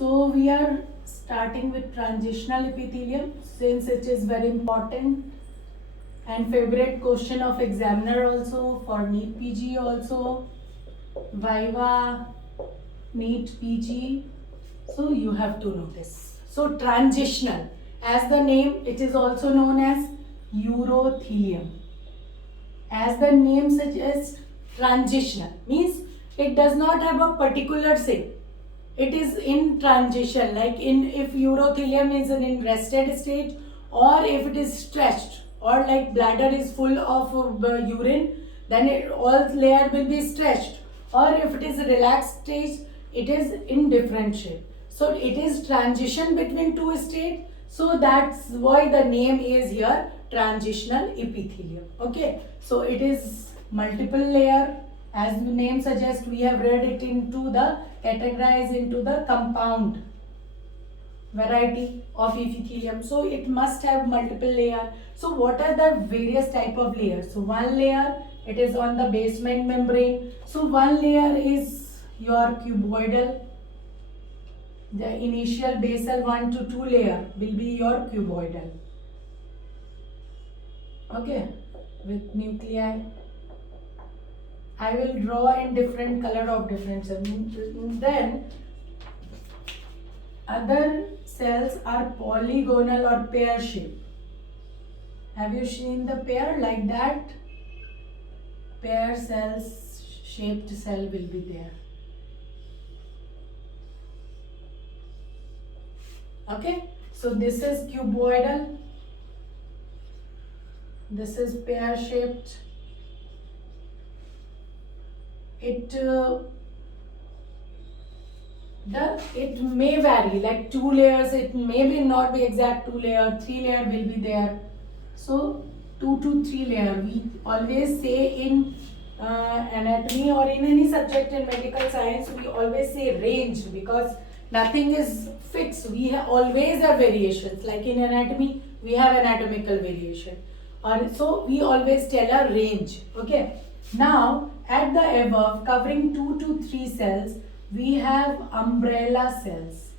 So we are starting with transitional epithelium since it is very important and favorite question of examiner also for NEET PG also, Viva, NEET PG. So you have to know this. So transitional, as the name, it is also known as urothelium. As the name suggests, transitional means it does not have a particular shape. It is in transition, like if urothelium is in rested state, or if it is stretched, or like bladder is full of urine, then all layer will be stretched, or if it is a relaxed stage, it is in different shape. So it is transition between two states. So that's why the name is here transitional epithelium. Okay, so it is multiple layer. As the name suggests, we have read it into the categorized into the compound variety of epithelium. So it must have multiple layer. So what are the various type of layers? So one layer, it is on the basement membrane. So one layer is your cuboidal. The initial basal 1 to 2 layer will be your cuboidal. Okay, with nuclei. I will draw in different color of different cells. Then other cells are polygonal or pear shaped. Have you seen the pear like that? Pear cells, shaped cell will be there. Okay, so this is cuboidal. This is pear shaped. It may vary, like 2 layers, it may be not be exact 2 layer, 3 layer will be there. So 2 to 3 layer, we always say in anatomy or in any subject in medical science, we always say range, because nothing is fixed. We always have variations, like in anatomy we have anatomical variation, or so we always tell a range. Okay, now at the above covering 2 to 3 cells, we have umbrella cells.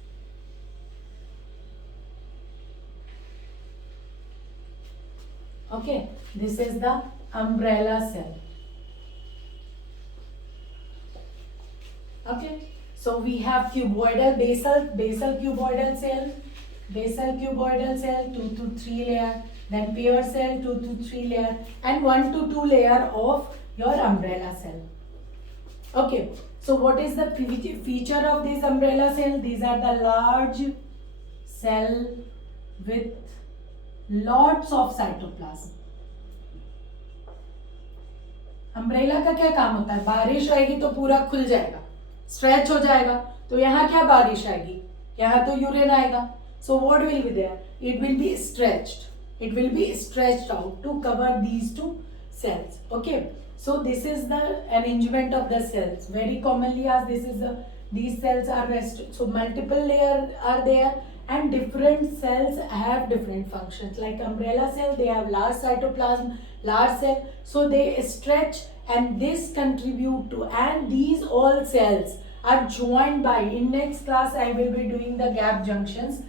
Okay, this is the umbrella cell. Okay, so we have cuboidal, basal cuboidal cell, 2 to 3 layer, then pear cell 2 to 3 layer, and 1 to 2 layer of your umbrella cell. Okay, so what is the feature of this umbrella cell? These are the large cell with lots of cytoplasm. Umbrella का क्या काम होता है? बारिश आएगी तो पूरा खुल जाएगा, स्ट्रेच हो जाएगा, तो यहाँ क्या बारिश आएगी? यहाँ तो यूरिन आएगा. So what will be there? It will be stretched. It will be stretched out to cover these two cells. Okay. So this is the arrangement of the cells. Very commonly asked, these cells are rested. So multiple layers are there, and different cells have different functions. Like umbrella cell, they have large cytoplasm, large cell, so they stretch, and this contribute to, and these all cells are joined by, in next class I will be doing the gap junctions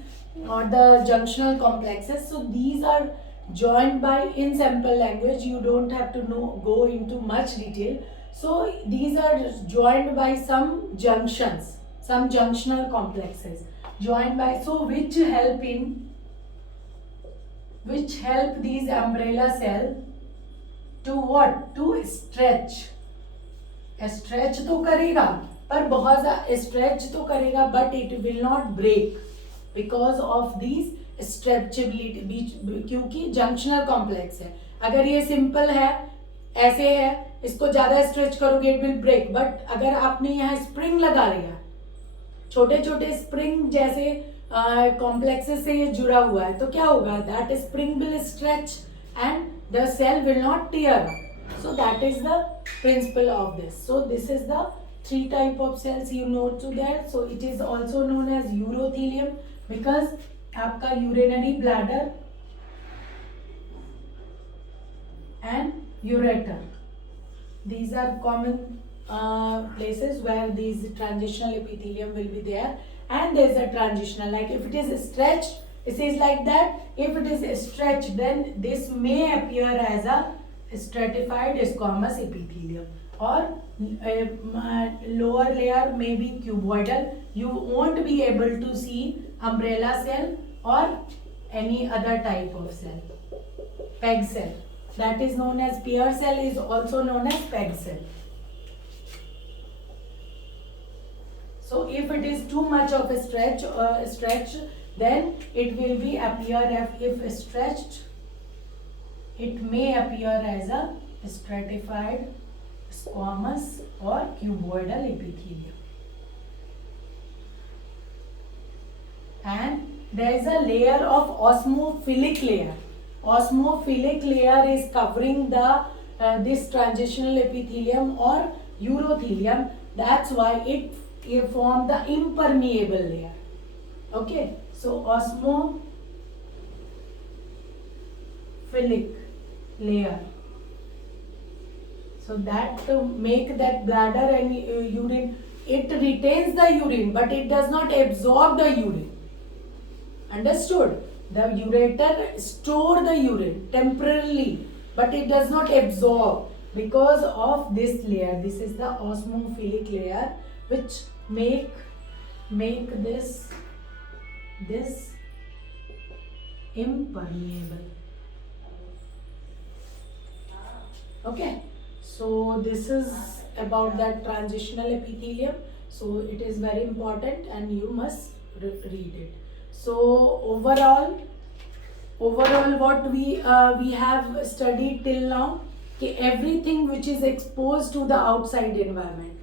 or the junctional complexes. So these are joined by, in simple language, you don't have to go into much detail. So these are joined by some junctions, some junctional complexes joined by, so which help these umbrella cell to what? To stretch. Stretch तो करेगा, पर बहुत ज़्यादा stretch तो करेगा, but it will not break because of these stretchability, क्योंकि junctional complex है. अगर ये सिंपल है, ऐसे है, इसको ज्यादा स्ट्रेच करोगे इट विल ब्रेक. बट अगर आपने यहाँ स्प्रिंग लगा लिया, छोटे छोटे स्प्रिंग जैसे कॉम्प्लेक्सेस से ये जुड़ा हुआ है, तो क्या होगा? That spring will stretch and the sail will not tear. So that is the principle of this. So this is the 3 type of cells you know to that. So it is also known as urothelium because आपका urinary bladder and ureter, these are common places where these transitional epithelium will be there, and there is a transitional. Like if it is stretched, it is like that. If it is stretched, then this may appear as a stratified squamous epithelium, or lower layer may be cuboidal. You won't be able to see umbrella cell or any other type of cell. Peg cell, that is known as Pierre cell, is also known as peg cell. So if it is too much of a stretch, then it will be appear, if stretched, it may appear as a stratified squamous or cuboidal epithelium. And there is a layer of osmophilic layer. Osmophilic layer is covering the this transitional epithelium or urothelium. That's why it form the impermeable layer. Okay, so osmophilic layer. So that to make that bladder and urine, it retains the urine, but it does not absorb the urine. Understood? The ureter store the urine temporarily, but it does not absorb because of this layer. This is the osmophilic layer, which make this impermeable. Okay, so this is about that transitional epithelium. So it is very important and you must read it. So overall what we have studied till now, everything which is exposed to the outside environment,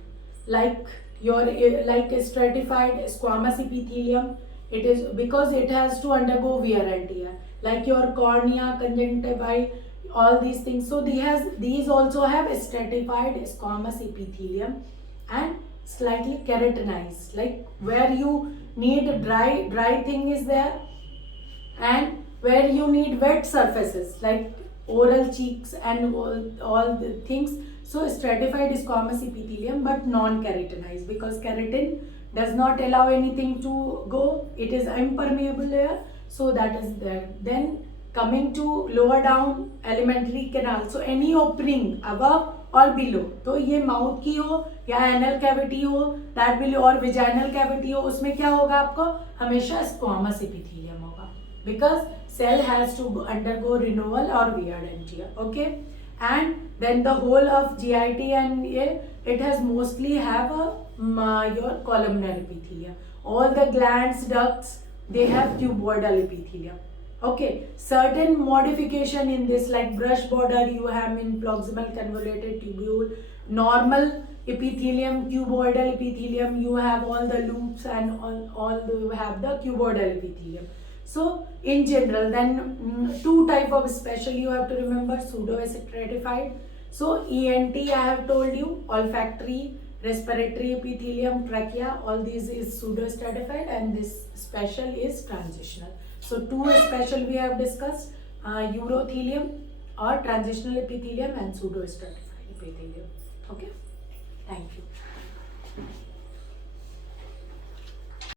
like like a stratified squamous epithelium, it is because it has to undergo wear and tear, like your cornea, conjunctivi, all these things. So these also have a stratified squamous epithelium and slightly keratinized, like where you need dry thing is there, and where you need wet surfaces like oral cheeks and all the things. So stratified squamous epithelium, but non-keratinized, because keratin does not allow anything to go. It is impermeable layer, so that is there. Then coming to lower down alimentary canal, so any opening above और below, तो ये mouth की हो या anal cavity हो, that will, और vaginal cavity हो, उसमें क्या होगा आपको हमेशा स्क्वामस एपिथेलियम होगा, because cell has to undergo renewal or wear and tear. Okay, and then the whole of GIT and it has mostly have a your columnar epithelium. All the glands, ducts, they have cuboidal epithelium. Okay, certain modification in this, like brush border you have in proximal convoluted tubule, normal epithelium, cuboidal epithelium, you have all the loops and all you have the cuboidal epithelium. So in general, then two type of special you have to remember, pseudo-stratified. So ENT I have told you, olfactory, respiratory epithelium, trachea, all these is pseudo-stratified, and this special is transitional. So two special we have discussed, urothelium or transitional epithelium and pseudo-stratified epithelium. Okay, thank you.